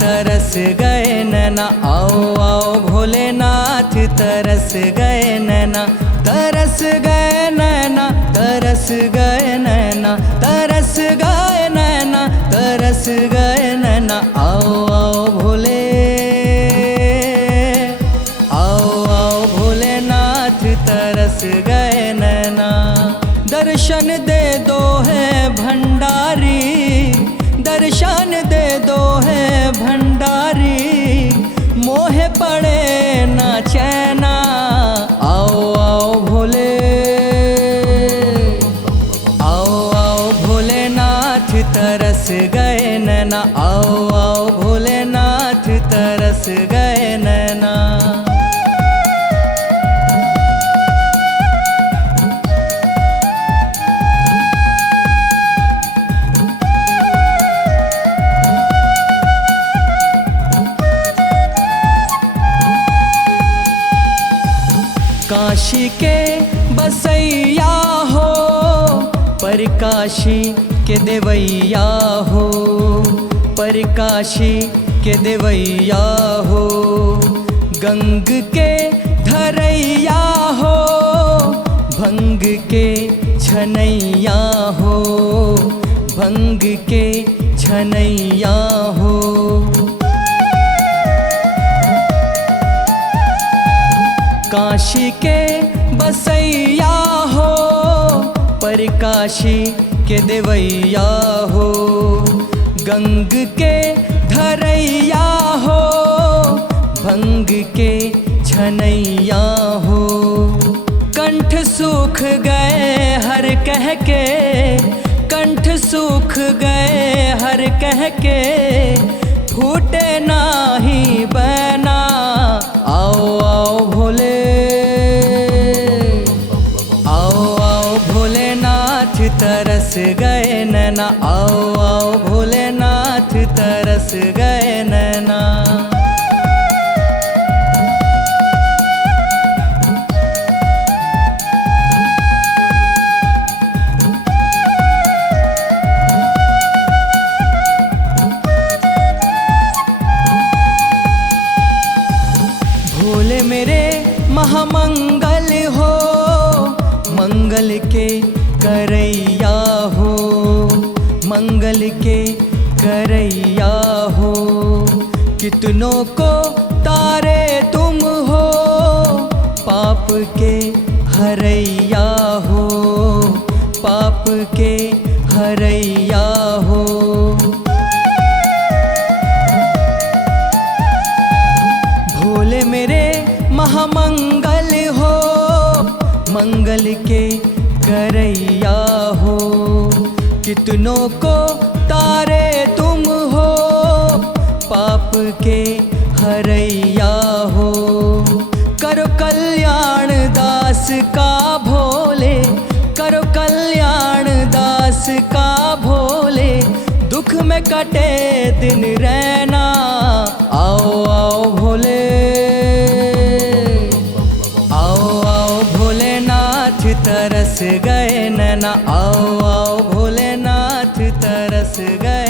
तरस गए नैना, आओ आओ भोलेनाथ तरस गए नैना, तरस गए नैना, तरस गए नैना, तरस गए नैना, तरस गए नैना, आओ आओ भोले, आओ आओ भोलेनाथ तरस गए नैना। दर्शन दे दो है भंडारी, दर्शन दे दो है भंडारी, मोहे पड़े ना चैना, आओ आओ भोले, आओ आओ भोलेनाथ तरस गए नैना, आओ आओ भोलेनाथ तरस गए नैना। काशी के बसैया हो, पर काशी के देवैया हो, पर काशी के देवैया हो, गंग के धरैया हो, भंग के छनैया हो, भंग के छनैया हो। काशी के बसैया हो, पर काशी के देवैया हो, गंग के धरैया हो, भंग के छनैया हो। कंठ सूख गए हर कह के, कंठ सूख गए हर कह के, फूटे नाही बना, आओ आओ भोले, आओ आओ भोलेनाथ तरस गए नैना, आओ आओ भोलेनाथ तरस गए नैना। भोले मेरे महामंगल हो, मंगल के करैया हो, मंगल के करैया हो, कितनों को तारे तुम हो, पाप के हरैया हो, पाप के हरैया हो। भोले मेरे महामंगल हो, मंगल के करैया हो, कितनों को तारे तुम हो, पाप के हरैया हो। करो कल्याण दास का भोले, करो कल्याण दास का भोले, दुख में कटे दिन रहना, आओ आओ भोले, आओ आओ भोलेनाथ तरस गए नैना, आओ आओ भोलेनाथ तरस गए।